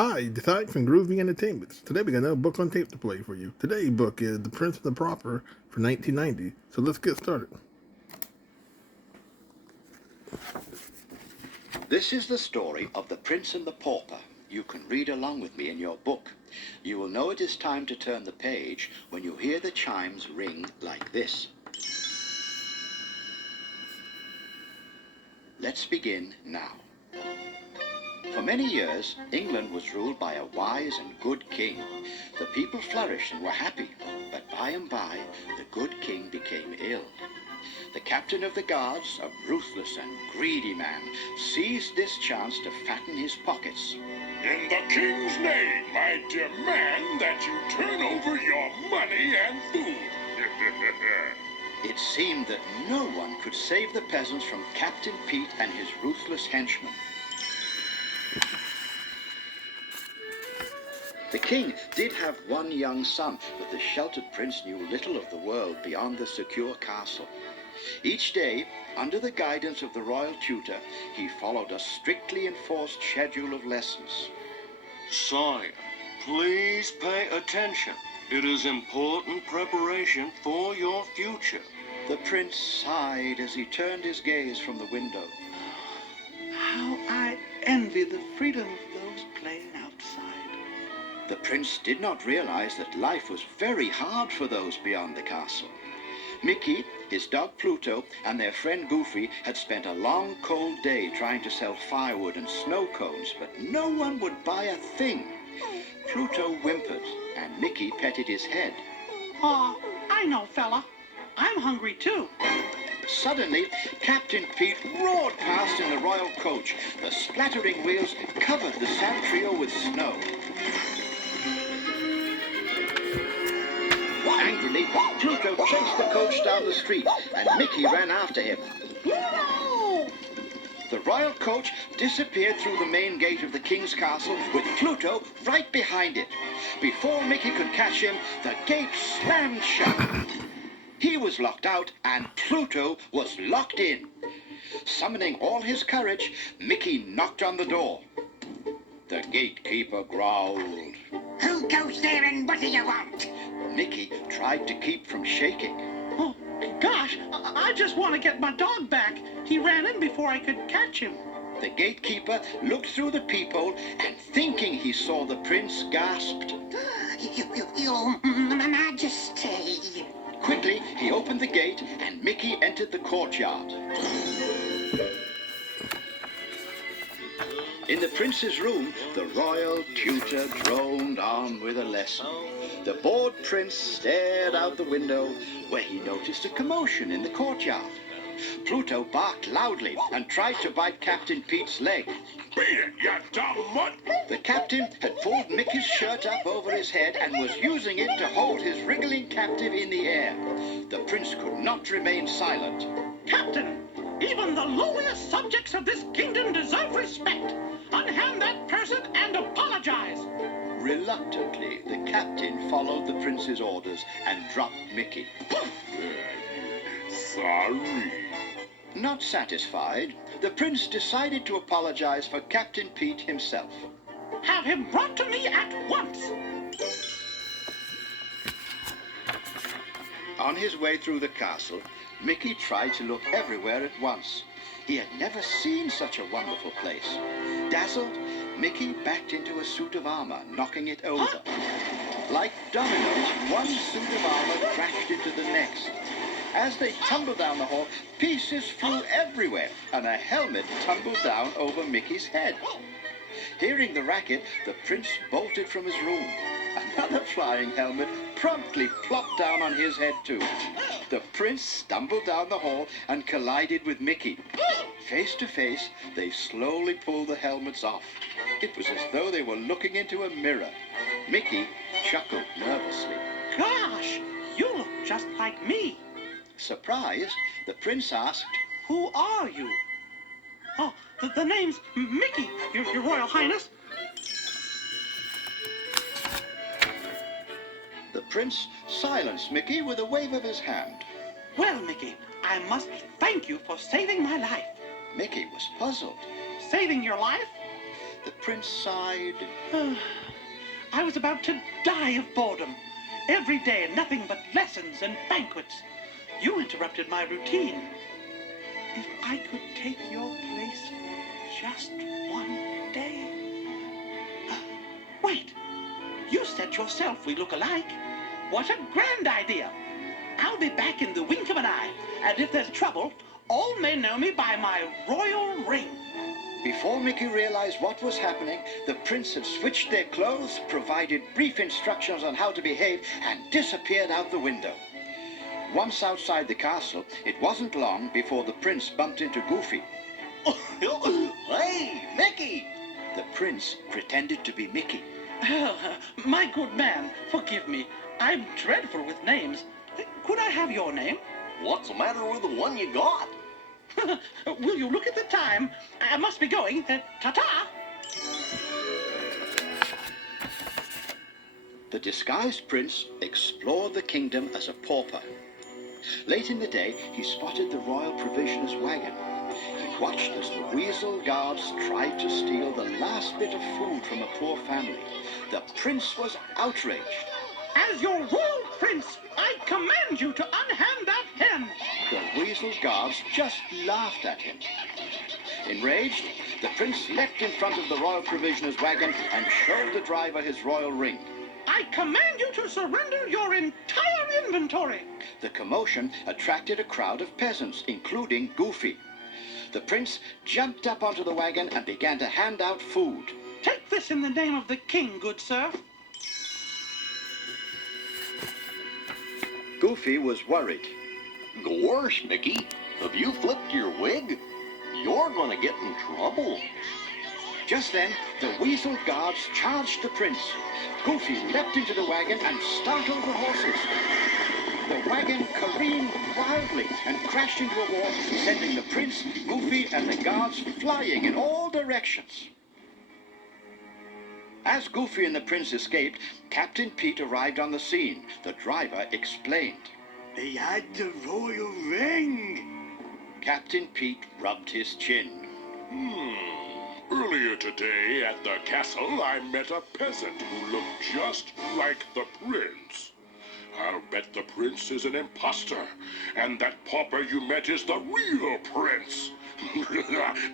Hi, Decide from Groovy Entertainments. Today we got another book on tape to play for you. Today's book is The Prince and the Pauper for 1990. So let's get started. This is the story of The Prince and the Pauper. You can read along with me in your book. You will know it is time to turn the page when you hear the chimes ring like this. Let's begin now. For many years, England was ruled by a wise and good king. The people flourished and were happy, but by and by, the good king became ill. The captain of the guards, a ruthless and greedy man, seized this chance to fatten his pockets. In the king's name, I demand that you turn over your money and food. It seemed that no one could save the peasants from Captain Pete and his ruthless henchmen. The king did have one young son, but the sheltered prince knew little of the world beyond the secure castle. Each day, under the guidance of the royal tutor, he followed a strictly enforced schedule of lessons. Sire, please pay attention. It is important preparation for your future. The prince sighed as he turned his gaze from the window. How I envy the freedom of those playing outside. The prince did not realize that life was very hard for those beyond the castle. Mickey, his dog Pluto, and their friend Goofy had spent a long, cold day trying to sell firewood and snow cones, but no one would buy a thing. Pluto whimpered, and Mickey petted his head. Aw, I know, fella. I'm hungry, too. Suddenly, Captain Pete roared past in the royal coach. The splattering wheels covered the sad trio with snow. Angrily, Pluto chased the coach down the street, and Mickey ran after him. No! The royal coach disappeared through the main gate of the king's castle with Pluto right behind it. Before Mickey could catch him, the gate slammed shut. He was locked out, and Pluto was locked in. Summoning all his courage, Mickey knocked on the door. The gatekeeper growled. Who goes there and what do you want? Mickey tried to keep from shaking. Oh, gosh, I just want to get my dog back. He ran in before I could catch him. The gatekeeper looked through the peephole and, thinking he saw the prince, gasped. Your Majesty. Quickly, he opened the gate and Mickey entered the courtyard. In the prince's room, the royal tutor droned on with a lesson. The bored prince stared out the window, where he noticed a commotion in the courtyard. Pluto barked loudly and tried to bite Captain Pete's leg. Beat it, you dumb mutt! The captain had pulled Mickey's shirt up over his head and was using it to hold his wriggling captive in the air. The prince could not remain silent. Captain, even the lowliest subjects of this kingdom deserve respect. Unhand that person and apologize. Reluctantly, the captain followed the prince's orders and dropped Mickey. Sorry. Not satisfied, the prince decided to apologize for Captain Pete himself. Have him brought to me at once. On his way through the castle, Mickey tried to look everywhere at once. He had never seen such a wonderful place. Dazzled, Mickey backed into a suit of armor, knocking it over. Like dominoes, one suit of armor crashed into the next. As they tumbled down the hall, pieces flew everywhere, and a helmet tumbled down over Mickey's head. Hearing the racket, the prince bolted from his room. Another flying helmet promptly plopped down on his head too. The prince stumbled down the hall and collided with Mickey. Face to face, they slowly pulled the helmets off. It was as though they were looking into a mirror. Mickey chuckled nervously. Gosh, you look just like me. Surprised, the prince asked, Who are you? Oh, the name's Mickey, your Royal Highness. The prince silenced Mickey with a wave of his hand. Well, Mickey, I must thank you for saving my life. Mickey was puzzled. Saving your life? The prince sighed. I was about to die of boredom. Every day, nothing but lessons and banquets. You interrupted my routine. If I could take your place for just one day. Wait, you said yourself we look alike. What a grand idea. I'll be back in the wink of an eye, and if there's trouble, all may know me by my royal ring. Before Mickey realized what was happening, the prince had switched their clothes, provided brief instructions on how to behave, and disappeared out the window. Once outside the castle, it wasn't long before the prince bumped into Goofy. Hey, Mickey! The prince pretended to be Mickey. My good man, forgive me. I'm dreadful with names. Could I have your name? What's the matter with the one you got? Will you look at the time? I must be going. Ta-ta! The disguised prince explored the kingdom as a pauper. Late in the day, he spotted the royal provisioners' wagon. He watched as the weasel guards tried to steal the last bit of food from a poor family. The prince was outraged. As your royal prince, I command you to unhand that hen. The weasel guards just laughed at him. Enraged, the prince leapt in front of the royal provisioners' wagon and showed the driver his royal ring. I command you to surrender your entire inventory. The commotion attracted a crowd of peasants, including Goofy. The prince jumped up onto the wagon and began to hand out food. Take this in the name of the king, good sir. Goofy was worried. Gosh, Mickey, have you flipped your wig? You're gonna get in trouble. Just then, the weasel guards charged the prince. Goofy leapt into the wagon and startled the horses. The wagon careened wildly and crashed into a wall, sending the prince, Goofy, and the guards flying in all directions. As Goofy and the prince escaped, Captain Pete arrived on the scene. The driver explained. They had the royal ring. Captain Pete rubbed his chin. Earlier today at the castle, I met a peasant who looked just like the prince. I'll bet the prince is an imposter, and that pauper you met is the real prince.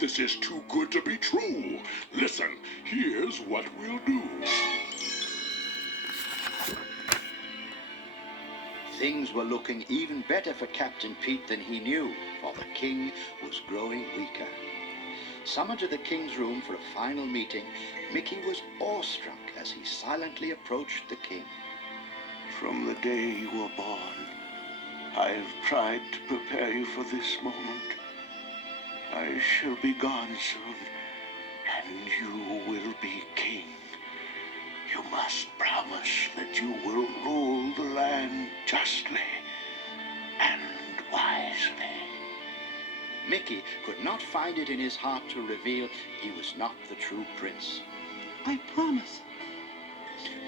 This is too good to be true. Listen, here's what we'll do. Things were looking even better for Captain Pete than he knew, for the king was growing weaker. Summoned to the king's room for a final meeting, Mickey was awestruck as he silently approached the king. From the day you were born, I've tried to prepare you for this moment. I shall be gone soon, and you will be king. You must promise that you will rule the land justly and wisely. Mickey could not find it in his heart to reveal he was not the true prince. I promise.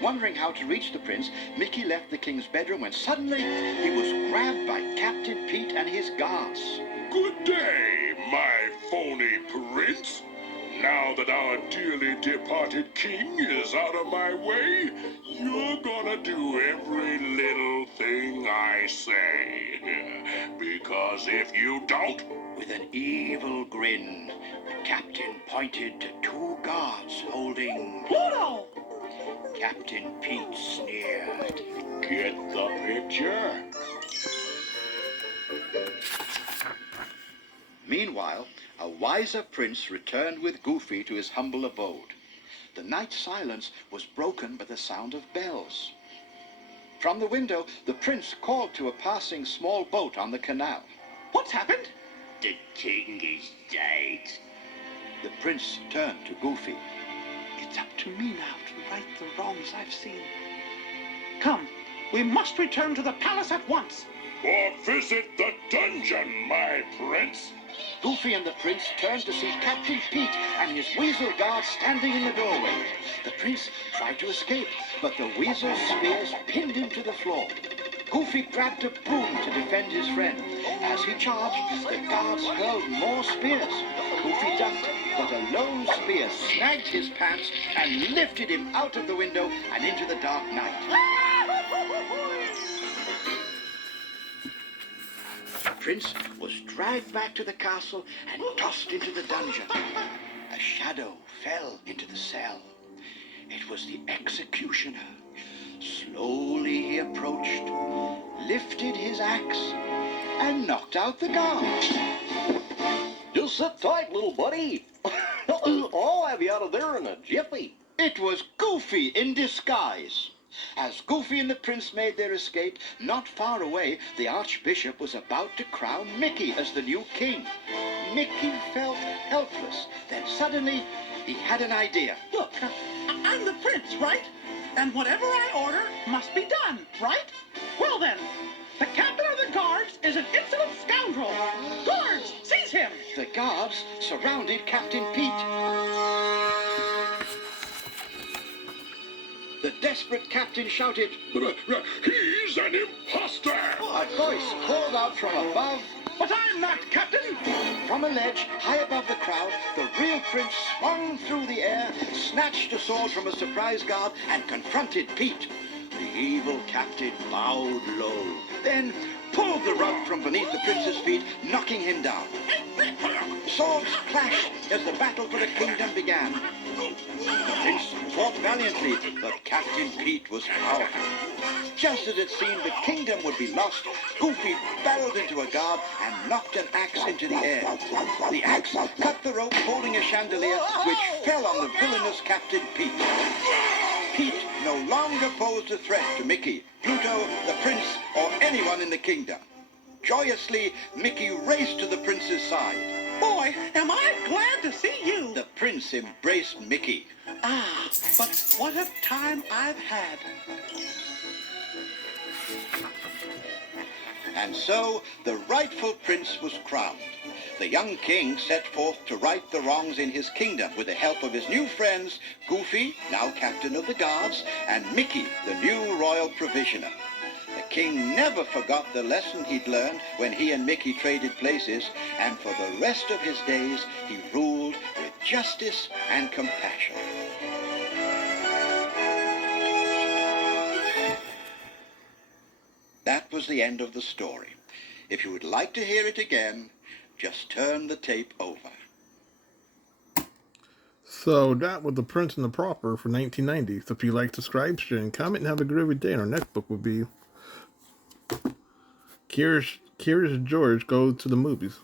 Wondering how to reach the prince, Mickey left the king's bedroom when suddenly he was grabbed by Captain Pete and his guards. Good day, my phony prince. Now that our dearly departed king is out of my way, you're gonna do every little thing I say. Because if you don't... With an evil grin, the captain pointed to two guards holding... Pluto! Captain Pete sneered. Get the picture? Meanwhile, a wiser prince returned with Goofy to his humble abode. The night silence was broken by the sound of bells. From the window, the prince called to a passing small boat on the canal. What's happened? The king is dead. The prince turned to Goofy. It's up to me now to right the wrongs I've seen. Come, we must return to the palace at once. Or visit the dungeon, my prince. Goofy and the prince turned to see Captain Pete and his weasel guard standing in the doorway. The prince tried to escape, but the weasel's spears pinned him to the floor. Goofy grabbed a broom to defend his friend. As he charged, the guards hurled more spears. Goofy ducked, but a lone spear snagged his pants and lifted him out of the window and into the dark night. The prince was dragged back to the castle and tossed into the dungeon. A shadow fell into the cell. It was the executioner. Slowly he approached, lifted his axe, and knocked out the guard. Just sit tight, little buddy. I'll have you out of there in a jiffy. It was Goofy in disguise. As Goofy and the prince made their escape, not far away, the archbishop was about to crown Mickey as the new king. Mickey felt helpless. Then suddenly, he had an idea. Look, I'm the prince, right? And whatever I order must be done, right? Well then, the captain of the guards is an insolent scoundrel. Guards, seize him! The guards surrounded Captain Pete. The desperate captain shouted, He's an imposter! a voice called out from above. But I'm not captain! From a ledge high above the crowd, the real prince swung through the air, snatched a sword from a surprise guard, and confronted Pete. The evil captain bowed low, then pulled the rug from beneath the prince's feet, knocking him down. Swords clashed as the battle for the kingdom began. The prince fought valiantly, but Captain Pete was powerful. Just as it seemed the kingdom would be lost, Goofy barreled into a guard and knocked an axe into the air. The axe cut the rope holding a chandelier, which fell on the villainous Captain Pete. Pete no longer posed a threat to Mickey, Pluto, the prince, or anyone in the kingdom. Joyously, Mickey raced to the prince's side. Boy, am I glad to see you! The prince embraced Mickey. Ah, but what a time I've had. And so the rightful prince was crowned. The young king set forth to right the wrongs in his kingdom with the help of his new friends, Goofy, now captain of the guards, and Mickey, the new royal provisioner. The king never forgot the lesson he'd learned when he and Mickey traded places, and for the rest of his days he ruled with justice and compassion. That was the end of the story. If you would like to hear it again, just turn the tape over. So that was The Prince and the Pauper for 1990. So if you like, subscribe, share, and comment, and have a groovy day. And our next book will be Curious George Goes to the Movies.